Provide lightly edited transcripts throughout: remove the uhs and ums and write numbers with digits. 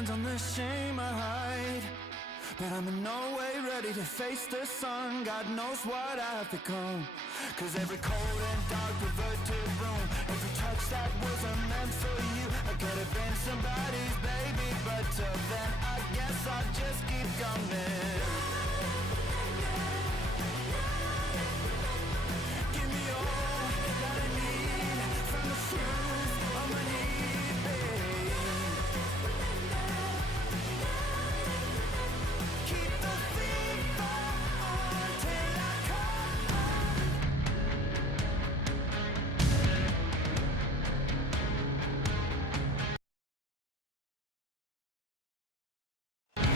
stand on the shame I hide, but I'm in no way ready to face the sun. God knows what I've become, 'cause every cold and dark perverted room, every touch that wasn't meant for you, I could have been somebody's baby, but till then I guess I'll just keep coming. Give me all that I need from the truth of my need, babe. Keep the fever on till I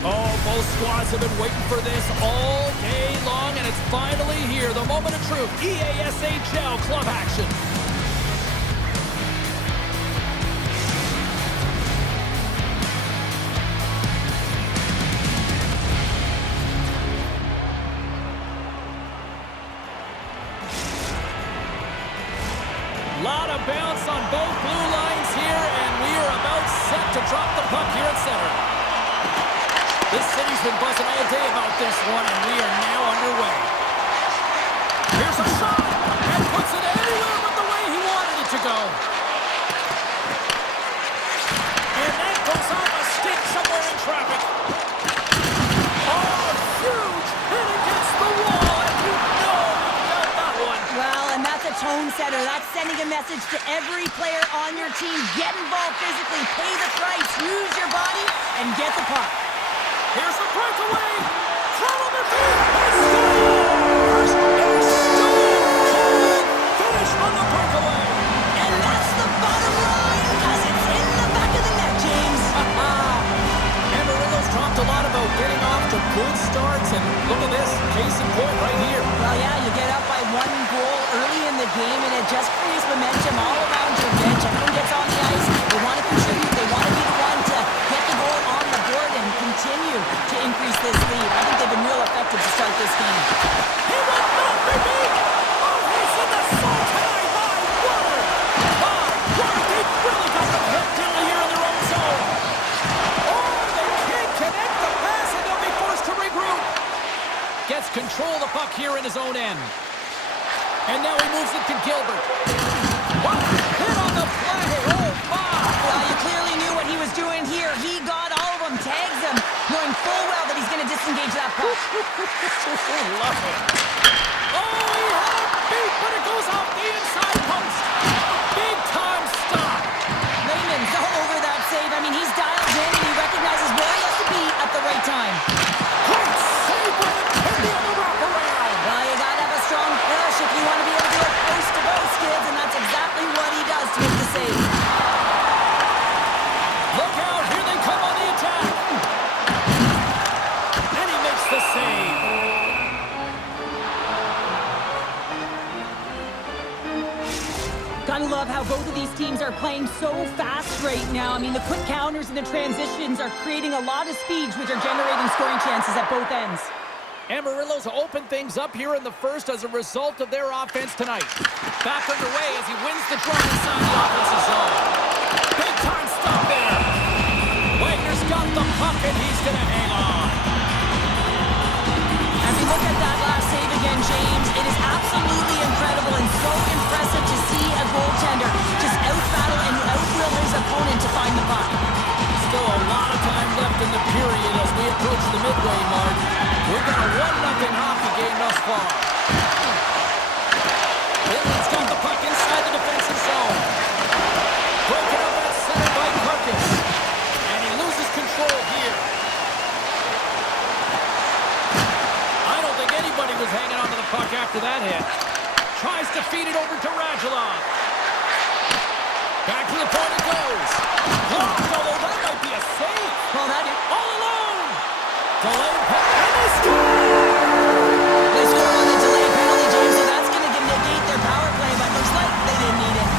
Oh, both squads have been waiting for this all day long, and it's finally here. The moment of truth. EASHL club action. Lot of bounce on both blue lines here, and we are about set to drop the puck here at center. This city's been buzzing all day about this one, and we are now underway. Here's a shot, and puts it anywhere but the way he wanted it to go. And that goes off a stick somewhere in traffic. Oh, huge hit against the wall, and you know he felt that one. Well, and that's a tone setter. That's sending a message to every player on your team. Get involved physically, pay the price, use your body, and get the puck. Here's the breakaway. Throw on their feet. He scores! A stone-cold finish on the breakaway. And that's the bottom line, because it's in the back of the net, James. Amarillo's talked a lot about getting off to good starts, and look at this. Case in point right here. Well, yeah, you get up by 1 goal early in the game, and it just creates momentum all around your bench. Everyone gets on the ice. They want to contribute. They want to be the one to get the goal on the board and continue to increase this lead. I think they've been real effective to start this game. He will not be beat. Oh, he's in the salt high by water. They've really got the head down here in their own zone. Oh, they can't connect the pass, and they'll be forced to regroup. Gets control of the puck here in his own end. And now he moves it to Gilbert. What? Hit on the play. Oh, my. Well, you clearly knew what he was doing here. He got all of them, tags them, knowing full well that he's going to disengage that puck. Love it. Oh, he had it beat, but it goes off the inside post. Big time stop. Lehman's all over that save. I mean, he's dialed in and he recognizes where he has to be at the right time. Great save with a Kenny on the wraparound. Well, you got to have a strong push if you want to be able to do it post to post, kids, and that's exactly what he does to make the save. Look out, here they come on the attack. And he makes the save. Gotta love how both of these teams are playing so fast right now. I mean, the quick counters and the transitions are creating a lot of speeds, which are generating scoring chances at both ends. Amarillo's opened things up here in the first as a result of their offense tonight. Back underway as he wins the draw inside the offensive zone. Big time stop there. Wagner's got the puck and he's going to hang on. As we look at that last save again, James, it is absolutely incredible and so impressive to see a goaltender just out-battle and out-will his opponent to find the puck. Still a lot of time left in the period as we approach the midway mark. We've got a 1-0 hockey game thus far. Billy's got the puck inside the defensive zone. Broken up at center by Karkas. And he loses control here. I don't think anybody was hanging on to the puck after that hit. Tries to feed it over to Radulov. Back to the point it goes. Blocked, although that might be a save. Well, that is All alone. Delayed pass. And they score! they score on the delayed penalty, James, so that's going to negate their power play, but looks like they didn't need it.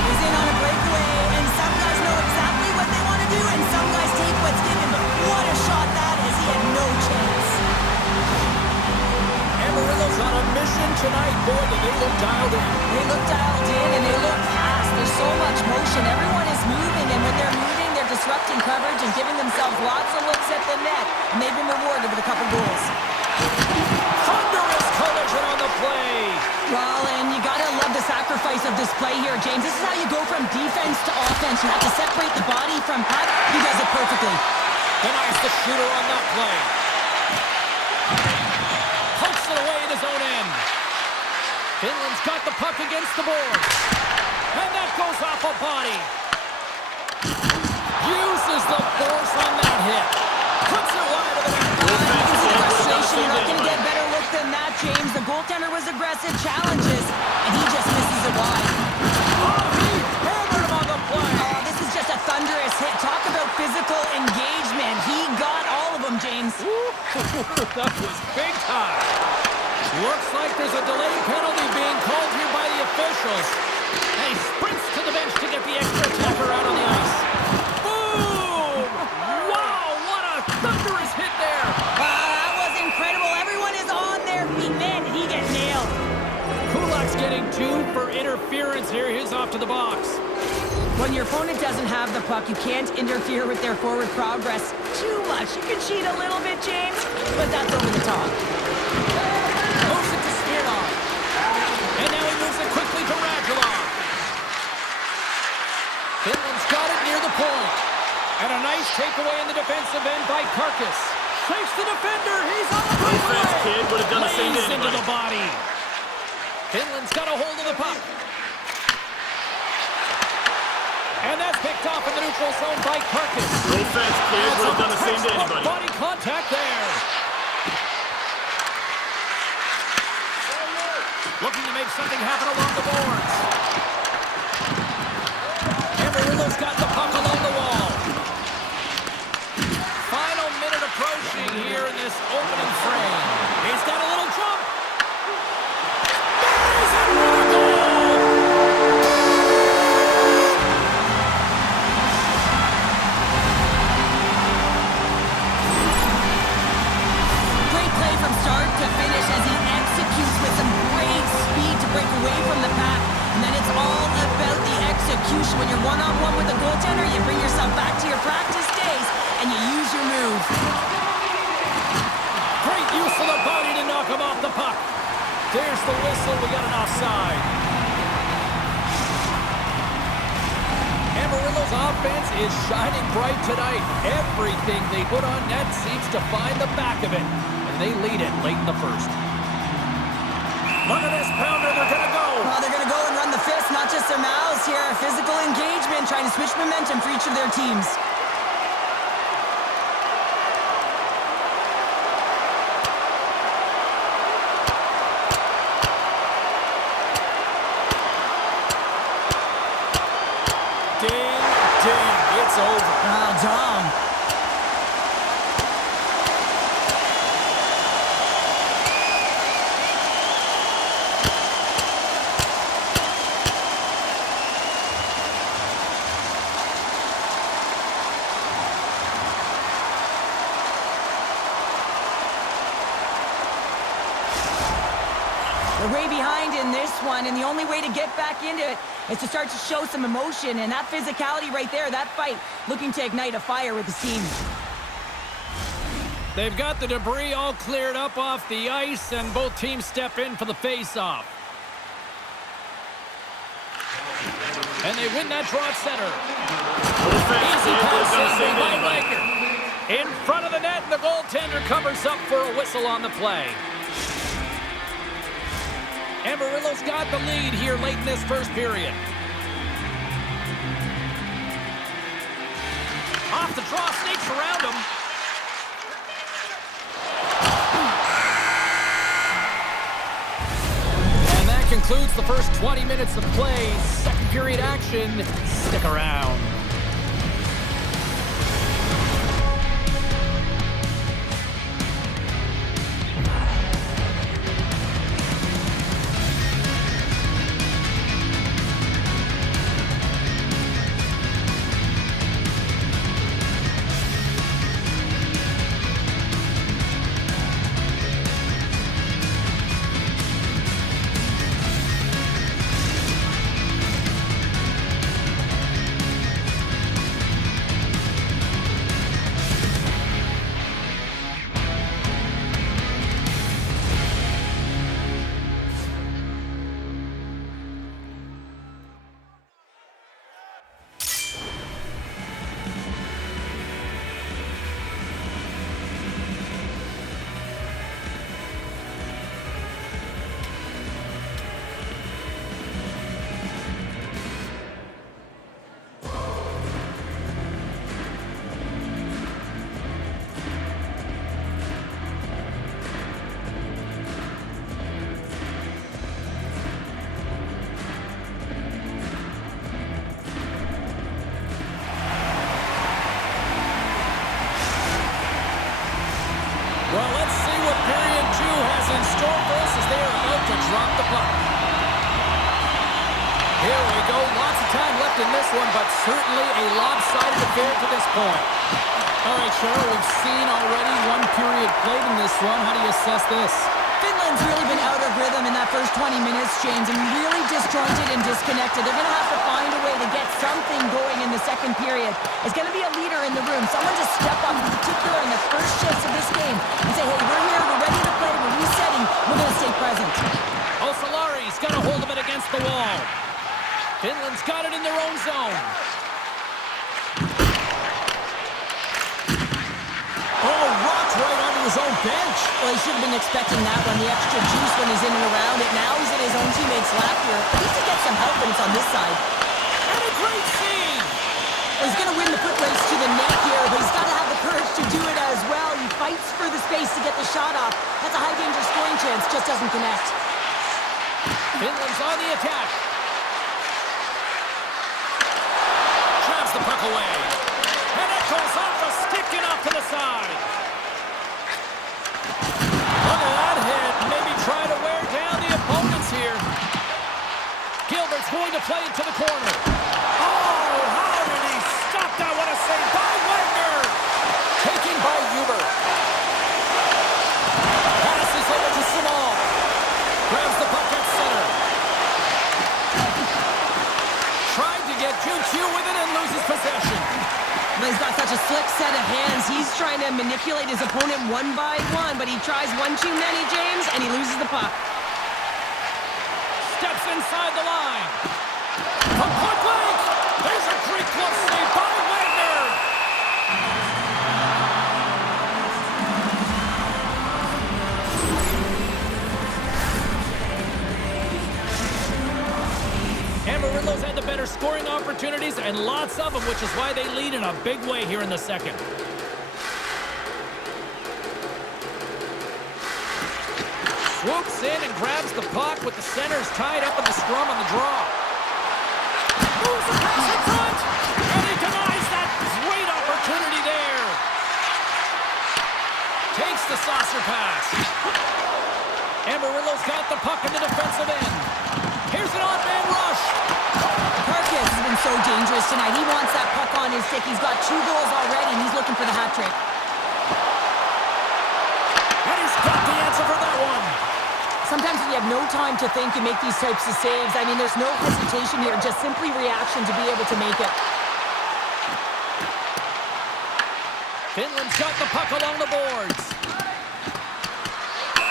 He's in on a breakaway, and some guys know exactly what they want to do, and some guys take what's given, but what a shot that is. He had no chance. Amarillo's on a mission tonight. Boy, do they look dialed in. They look dialed in, and they look fast. There's so much motion possession, giving themselves lots of looks at the net, and they've been rewarded with a couple goals. Thunderous collision on the play. Well, and you gotta love the sacrifice of this play here, James. This is how you go from defense to offense. You have to separate the body from puck. He does it perfectly. Denies the shooter on that play. Pokes it away in his own end. Finland's got the puck against the board. And that goes off a body. Uses the force on that hit. Puts it wide of the net. Frustration. You're not going to get a better look than that, James. The goaltender was aggressive, challenges, and he just misses it wide. Oh, he hammered him on the play. Oh, this is just a thunderous hit. Talk about physical engagement. He got all of them, James. That was big time. Looks like there's a delayed penalty being called here by the officials. And he sprints to the bench to get the extra attacker out on the ice. Boom! Wow, what a thunderous hit there. That was incredible. Everyone is on their feet. Man, did he get nailed. Kulak's getting 2 for interference here. He's off to the box. When your opponent doesn't have the puck, you can't interfere with their forward progress too much. You can cheat a little bit, James, but that's over the top. Moves it to Smirnoff. And now he moves it quickly to Radulov. Finland's got it near the point. And a nice takeaway in the defensive end by Karkas. Shakes the defender. He's on the breakaway. Kid would have done the same to Lays into anybody. the body. Finland's got a hold of the puck. And that's picked off in the neutral zone by Karkas. No offense, kid. Would have done the same to anybody. Body contact there. Looking to make something happen along the boards. Amarillo's got the puck along the wall. Final minute approaching here in this opening frame. He's got a little jump. Buries it for the goal! Great play from start to finish as he executes with some great speed to break away from the pack. And then it's all about the execution. When you're one-on-one with a goaltender, you bring yourself back to your practice days and you use your move. Great use of the body to knock him off the puck. There's the whistle. We got an offside. Amarillo's offense is shining bright tonight. Everything they put on net seems to find the back of it. And they lead it late in the first. Look at this pounder. They're going to go. Well, they're going to go and run the fist, not just their mouths here. Physical engagement, trying to switch momentum for each of their teams. Ding, ding. It's over. Oh, Dom. They're way behind in this one, and the only way to get back into it is to start to show some emotion, and that physicality right there, that fight, looking to ignite a fire with the team. They've got the debris all cleared up off the ice, and both teams step in for the face-off. And they win that draw at center. No offense, Easy kid. Would pass have done the in same to by anybody. Wagner. In front of the net, and the goaltender covers up for a whistle on the play. Amarillo's got the lead here late in this first period. Off the draw, sneaks around him. And that concludes the first 20 minutes of play. Second period action. Stick around. Well, let's see what period 2 has in store for us as they are about to drop the puck. Here we go. Lots of time left in this one, but certainly a lopsided affair to this point. All right, Cheryl, we've seen already one period played in this one. How do you assess this? Finland's really been out of rhythm in that first 20 minutes, James, and really disjointed and disconnected. They're going to have to find a way to get something going in the second period. It's going to be a leader in the room. Someone just step up, in particular in the first shifts of this game, and say, hey, we're here, we're ready to play, we're resetting, we're going to stay present. Osalari's got a hold of it against the wall. Finland's got it in their own zone. Oh, rocks right onto his own bench. Well, he should have been expecting that one, the extra juice when he's in and around it. Now he's in his own teammate's lap here. He needs to get some help when it's on this side. And a great save! Well, he's going to win the foot race to the net here, but he's got to have the courage to do it as well. He fights for the space to get the shot off. That's a high-danger scoring chance, just doesn't connect. Finland's on the attack. Drives the puck away. And it goes off the stick and off to the side. Look at that hit. Maybe try to wear down the opponents here. Gilbert's going to play it to the corner. Oh, how did he stop that? What a save by Wagner. Taken by Huber. Passes over to Simon. Grabs the puck at center. Tried to get 2-2 with it and loses possession. But he's got such a slick set of hands. He's trying to manipulate his opponent one by one, but he tries one too many, James, and he loses the puck. Steps inside the line. From point blank. There's a great glove save by Wagner. Amarillo's had the better scoring opportunities and lots of them, which is why they lead in a big way here in the second. Swoops in and grabs the puck with the centers tied up in the scrum on the draw. Moves the pass in front, and he denies that great opportunity there. Takes the saucer pass. Amarillo's got the puck in the defensive end. Here's an odd-man rush. Karkas has been so dangerous tonight. He wants that puck on his stick. He's got 2 goals already, and he's looking for the hat trick. And he's got the answer for that one. Sometimes when you have no time to think and make these types of saves, I mean, there's no hesitation here, just simply reaction to be able to make it. Finland's got the puck along the boards.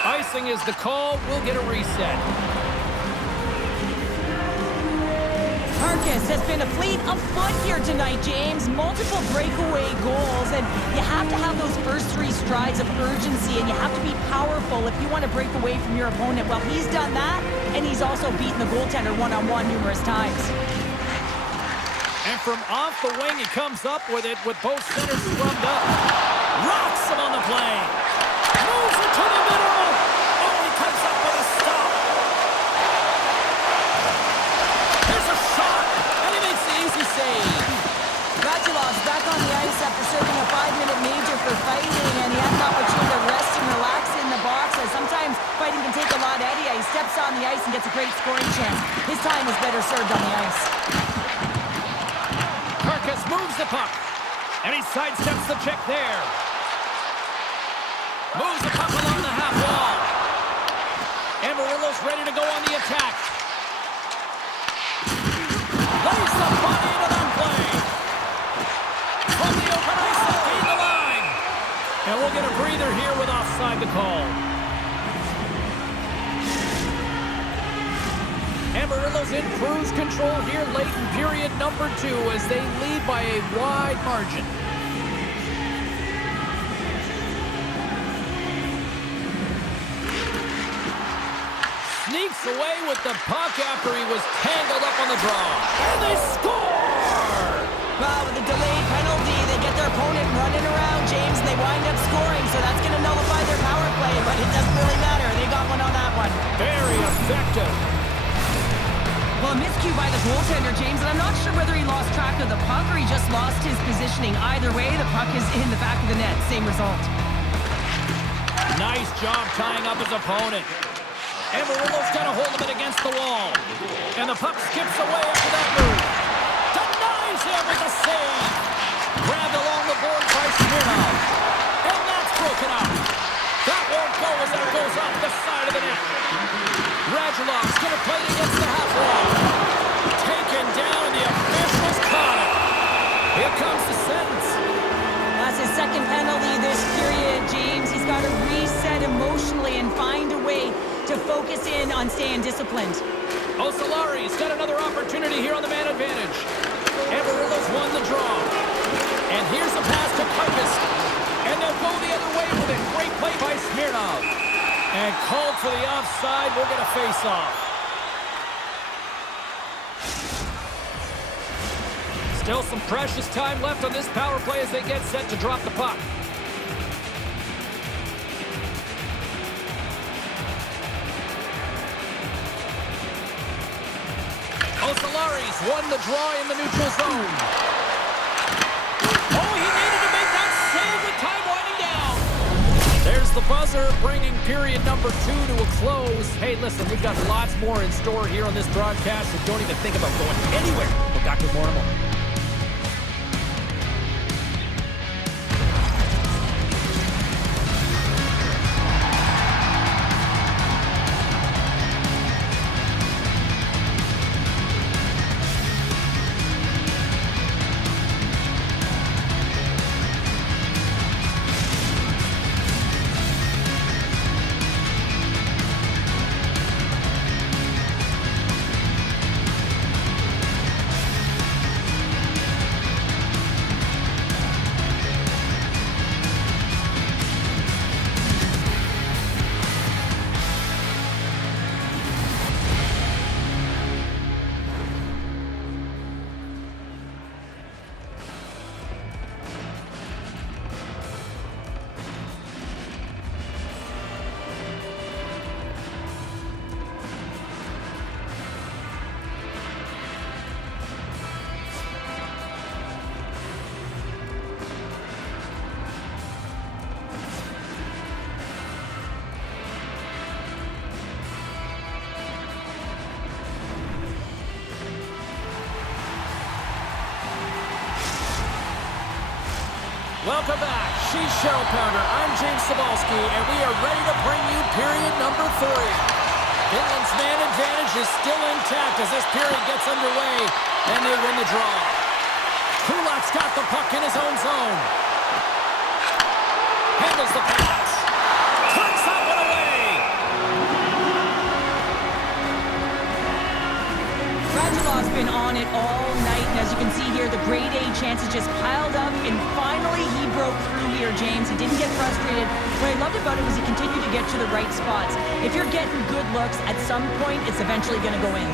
Icing is the call. We'll get a reset. Karkas has been a fleet of foot here tonight, James. Multiple breakaway goals, and you have to have those first 3 strides of urgency, and you have to be powerful if you want to break away from your opponent. Well, he's done that, and he's also beaten the goaltender one-on-one numerous times. And from off the wing, he comes up with it with both centers scrummed up. Rocks him on the play. Moves it to the middle. Oh, he comes up with a stop. There's a shot, and he makes the easy save. Radulov's back on the ice after serving a 5-minute major for fighting, and he had an opportunity to rest and relax in the box, as sometimes fighting can take a lot out of you. He steps on the ice and gets a great scoring chance. His time is better served on the ice. Karkas moves the puck, and he sidesteps the check there. Moves the puck along the half wall. Amarillo's ready to go on the attack. Lays the body into that play. From the open ice, they'll gain the line. And we'll get a breather here with offside the call. Amarillo's in cruise control here late in period number 2 as they lead by a wide margin. Sneaks away with the puck after he was tangled up on the draw. And they score! Well, with a delayed penalty, they get their opponent running around, James, and they wind up scoring, so that's going to nullify their power play, but it doesn't really matter. They got one on that one. Very effective. Well, a miscue by the goaltender, James, and I'm not sure whether he lost track of the puck or he just lost his positioning. Either way, the puck is in the back of the net. Same result. Nice job tying up his opponent. Amarillo's got a hold of it against the wall. And the puck skips away after that move. Denies him with a save. Grabbed along the board by Smirnov. And that's broken up. That won't go as that goes off the side of the net. Radulov's going to play it against the half wall. Taken down, and the officials caught it. Here comes the sentence. That's his second penalty this period, James. He's got to reset emotionally and find a way to focus in on staying disciplined. Osolari's got another opportunity here on the man advantage. Amarillo's won the draw. And here's a pass to Pipus. And they'll go the other way with it. Great play by Smirnov. And called for the offside. We'll get a face-off. Still some precious time left on this power play as they get set to drop the puck. Osolari's won the draw in the neutral zone. Oh, he needed to make that save with time winding down. There's the buzzer, bringing period number 2 to a close. Hey, listen, we've got lots more in store here on this broadcast, so don't even think about going anywhere. We'll back with more in a moment. Welcome back. She's Cheryl Pounder. I'm James Cebulski, and we are ready to bring you period number 3. Finland's man advantage is still intact as this period gets underway, and they win the draw. Kulak's got the puck in his own zone. Handles the pass. Turns that one away. Radulov's been on it all night, and as you can see here, the grade A chances just piled up, and finally he broke through here, James. He didn't get frustrated. What I loved about it was he continued to get to the right spots. If you're getting good looks, at some point, it's eventually going to go in.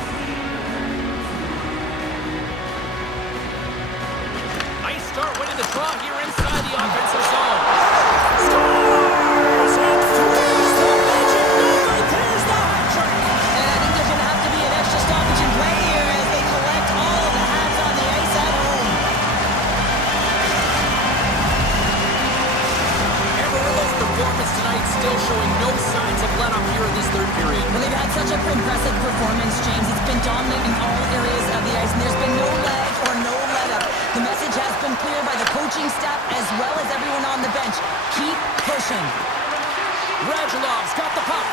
Nice start winning the draw here inside the offensive zone. Scores! And threes the magic number. There's the hat trick. And I think there's going to have to be an extra stoppage in play here as they collect all of the hats on the ice at home. Amarillo's performance tonight still showing no signs of let up here in this third period. Well, they've had such an impressive performance, James. It's been dominant in all areas of the ice, and there's been no lag or no let-up. The message has been clear by the coaching staff as well as everyone on the bench. Keep pushing. Radulov's got the puck.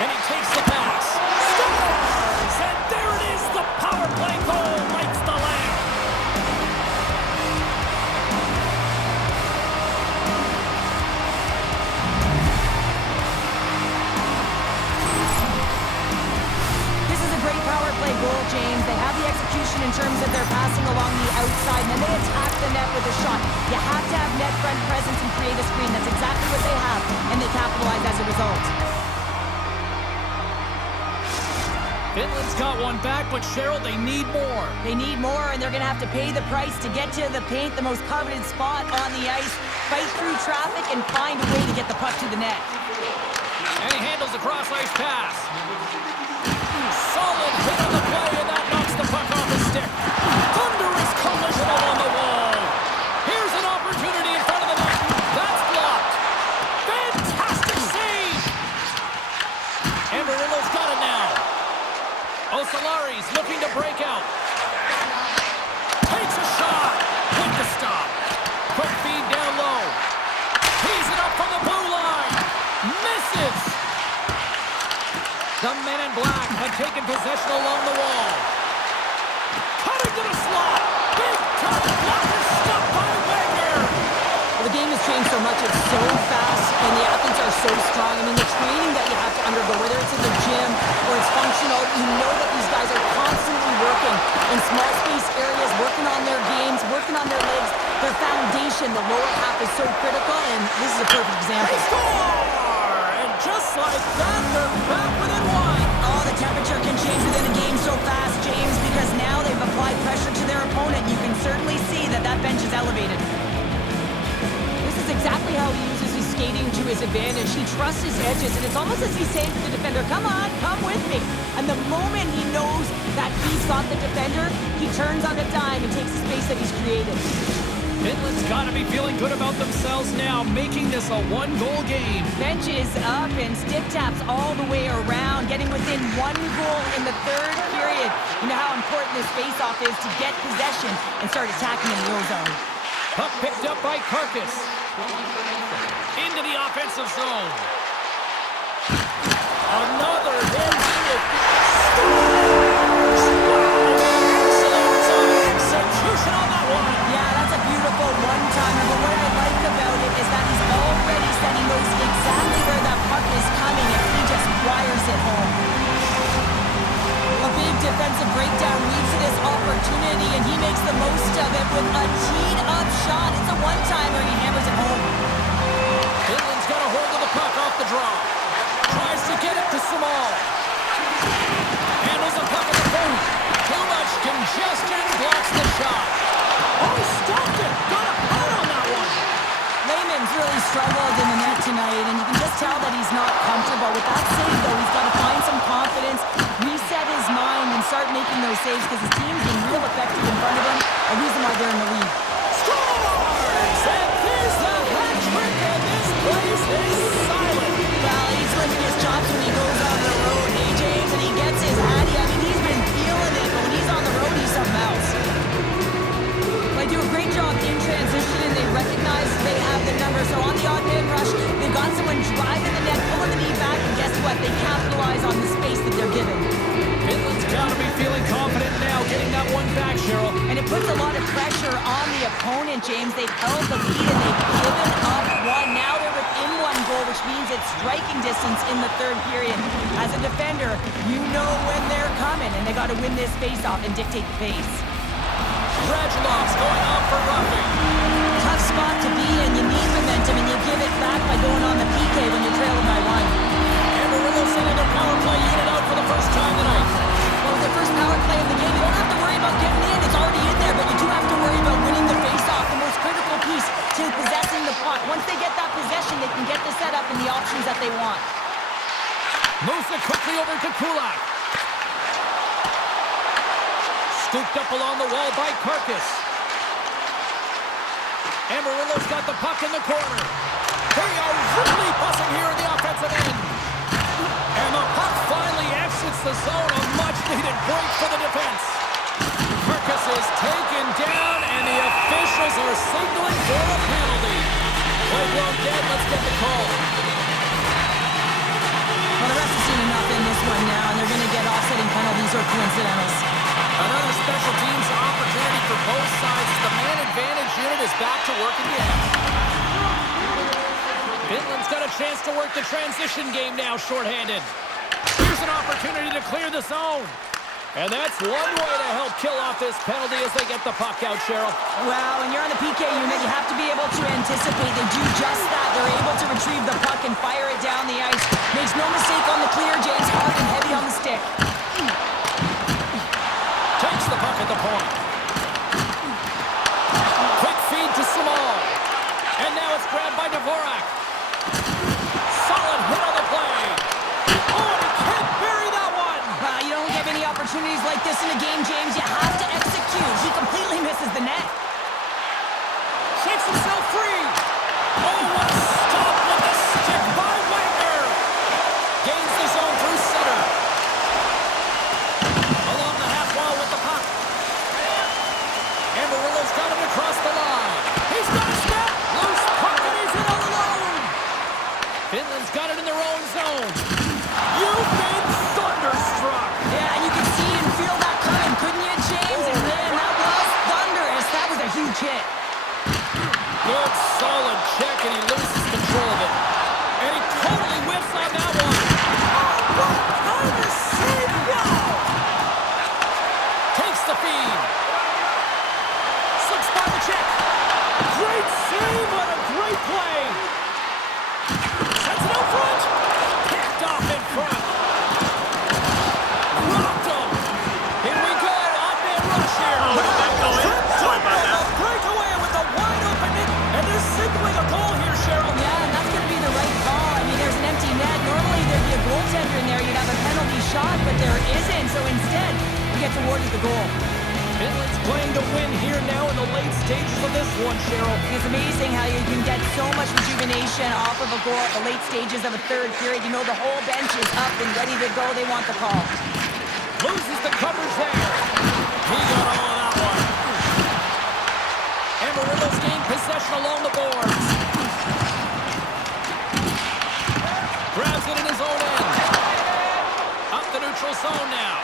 And he takes the pass. Scores! And there it is, the power play goal lights the lamp. This is a great power play goal, James. They have the execution in terms of their passing along the outside, and then they attack the net with a shot. You have to have net front presence and create a screen. That's exactly what they have, and they capitalize as a result. Finland's got one back, but Cheryl, they need more. They need more, and they're going to have to pay the price to get to the paint, the most coveted spot on the ice, fight through traffic, and find a way to get the puck to the net. And he handles the cross-ice pass. Solid hit on the play, and that knocks the puck off his stick. Thunderous collision along the wall. Here's an opportunity in front of the net. That's blocked. taking possession along the wall. Cutting to the slot. Big time blocker stopped by Wagner. Well, the game has changed so much. It's so fast, and the athletes are so strong. I mean, the training that you have to undergo, whether it's in the gym or it's functional, you know that these guys are constantly working in small space areas, working on their games, working on their legs. Their foundation, the lower half, is so critical, and this is a perfect example. They score! And just like that, they're back within one. Oh, the temperature can change within a game so fast, James, because now they've applied pressure to their opponent. You can certainly see that that bench is elevated. This is exactly how he uses his skating to his advantage. He trusts his edges, and it's almost as he's saying to the defender, come on, come with me. And the moment he knows that he's got the defender, he turns on a dime and takes the space that he's created. Finland's got to be feeling good about themselves now, making this a one-goal game. Benches up and stick taps all the way around, getting within 1 goal in the third period. You know how important this face-off is to get possession and start attacking in the O-zone. Puck picked up by Carcass. Into the offensive zone. Another hit. Execution on that one. Yeah, that's a beautiful one-timer, but what I like about it is that he's already said he knows exactly where that puck is coming and he just wires it home. A big defensive breakdown leads to this opportunity, and he makes the most of it with a teed-up shot. It's a one-timer, and he hammers it home. Finland's got a hold of the puck off the draw. Tries to get it to Samal. Handles the puck at the boot. Too much congestion, blocks the shot. Oh, he stopped it. Got a putt on that one. Lehman's really struggled in the net tonight, and you can just tell that he's not comfortable. With that save, though, he's got to find some confidence, reset his mind, and start making those saves because his team's been real effective in front of him, a reason why they're in the lead. Scores! And there's the hat trick, and this place is silent. Well, he's licking his chops when he goes on the road, hey, James, and he gets his hattie. I mean, he's been feeling it, but when he's on the road, he's something else. They do a great job in transition, and they recognize they have the number. So on the odd man rush, they've got someone driving the net, pulling the knee back, and guess what? They capitalize on the space that they're given. Finland's got to be feeling confident now, getting that one back, Cheryl. And it puts a lot of pressure on the opponent, James. They've held the lead, and they've given up one. Now they're within 1 goal, which means it's striking distance in the third period. As a defender, you know when they're coming, and they got to win this face-off and dictate the pace. Radulov's going off for roughing. Tough spot to be in. You need momentum, and you give it back by going on the PK when you're trailing by 1. Amarillo sending their power play unit out for the first time tonight. Well, with their first power play of the game, you don't have to worry about getting in. It's already in there, but you do have to worry about winning the face-off, the most critical piece to possessing the puck. Once they get that possession, they can get the setup and the options that they want. Moves it quickly over to Kulak. Scooped up along the wall by Carcass. Amarillo's got the puck in the corner. They are really buzzing here in the offensive end. And the puck finally exits the zone. A much-needed break for the defense. Carcass is taken down, and the officials are signaling for a penalty. Play well dead. Let's get the call. Well, the refs have seen enough in this one now, and they're going to get offsetting penalties or coincidentals. Another special teams opportunity for both sides. The man advantage unit is back to work again. Finland's got a chance to work the transition game now, shorthanded. Here's an opportunity to clear the zone. And that's one way to help kill off this penalty as they get the puck out, Cheryl. Well, when you're on the PK unit, you have to be able to anticipate. They do just that. They're able to retrieve the puck and fire it down the ice. Makes no mistake on the clear, James. Hard and heavy on the stick. Takes the puck at the point. Quick feed to Samal. And now it's grabbed by Dvorak. Solid hit on the play. Oh, he can't bury that one. You don't get many opportunities like this in a game, James. You have to execute. He completely misses the net. Shakes himself free. Oh, what a stop with the stick by Wagner. Good solid check, and he loses control of it. And he totally whiffs on that one. Oh, what kind of save! Wow! Takes the feed. Slips by the check. Great save, what a great play. Sets it out front. Picked off in front. Rocked him. Here we go. On-man rush here. Oh, did that go in? Sorry about that. A breakaway with a wide open net. And they're signaling a goal here, Cheryl. Yeah, and that's going to be the right call. I mean, there's an empty net. Normally, there'd be a goaltender in there. You'd have a penalty shot, but there isn't. So instead, he gets awarded the goal. Finland's playing to win here now in the late stages of this one, Cheryl. It's amazing how you can get so much rejuvenation off of a goal at the late stages of a third period. You know the whole bench is up and ready to go. They want the call. Loses the covers there. He got all of that one. Amarillo's gained possession along the boards. Grabs it in his own end. Up the neutral zone now.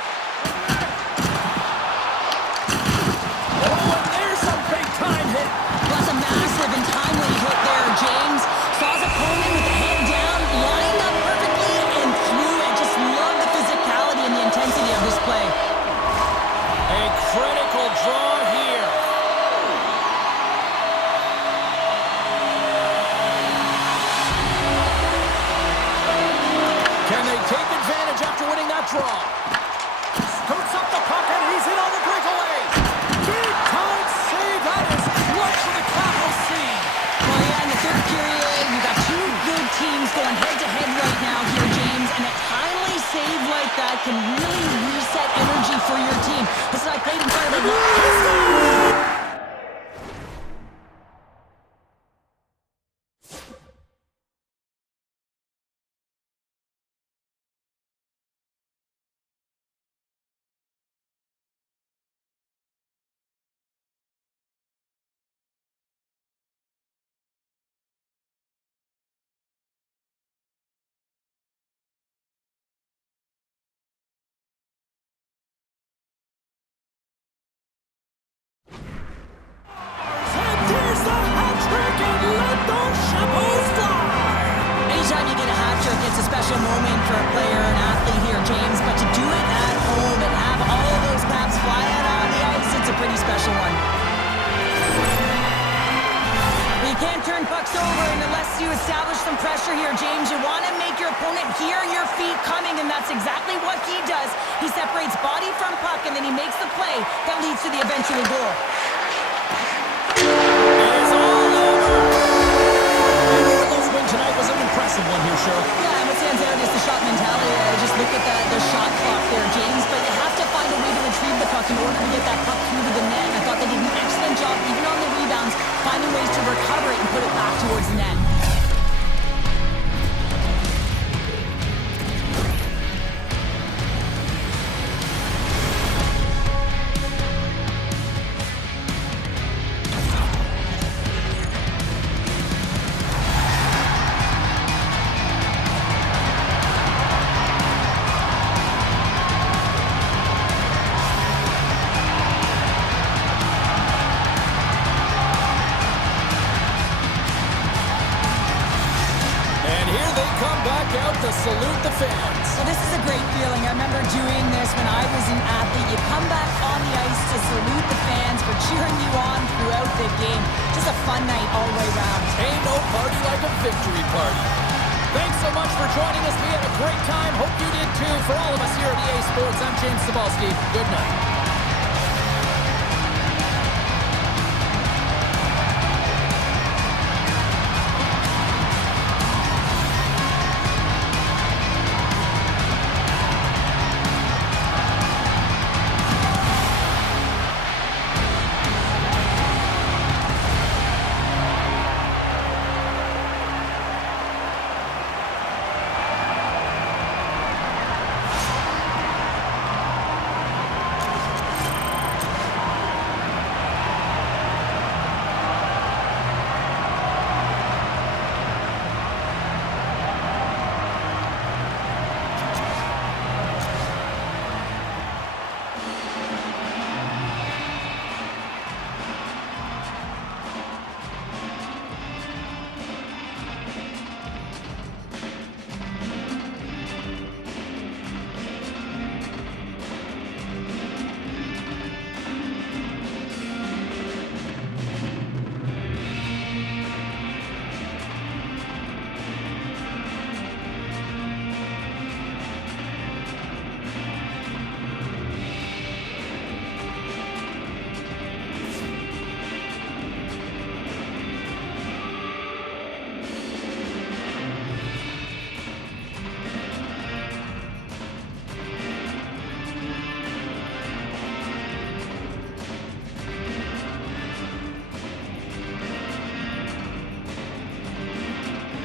Oh, and there's a big-time hit. Well, that's a massive and timely hit there, James. Saw his opponent with the head down, lined up perfectly, and threw it. Just love the physicality and the intensity of this play. A critical draw here. Can they take advantage after winning that draw? Scoots up the puck and he's in on the breakaway. Big time save. That is clutch for the capital C. Well, yeah, in the third period, you got two good teams going head-to-head right now here, James, and a timely save like that can really reset energy for your team. This is I played in front of the And there's the hat trick and let those chapeaus fly. Anytime you get a hat trick, it's a special moment for a player or an athlete here, James. But to do it at home and have all of those caps fly out on the ice, it's a pretty special one. You can't turn pucks over unless you establish some pressure here, James. You want to make your opponent hear your feet coming, and that's exactly what he does. He separates body from puck, and then he makes the play that leads to the eventual goal. It's all over. Amarillo's win tonight was an impressive one here, Cheryl. Yeah, and what stands out is the shot mentality. Just look at the shot clock there, James. But you have to find a way to retrieve the puck in order to get that puck through to the net. And I thought they did an excellent job, even on the rebounds, finding ways to recover it and put it back towards the net. To salute the fans. Well, this is a great feeling. I remember doing this when I was an athlete. You come back on the ice to salute the fans for cheering you on throughout the game. Just a fun night all the way around. Ain't no party like a victory party. Thanks so much for joining us. We had a great time. Hope you did too. For all of us here at EA Sports, I'm James Cebulski. Good night.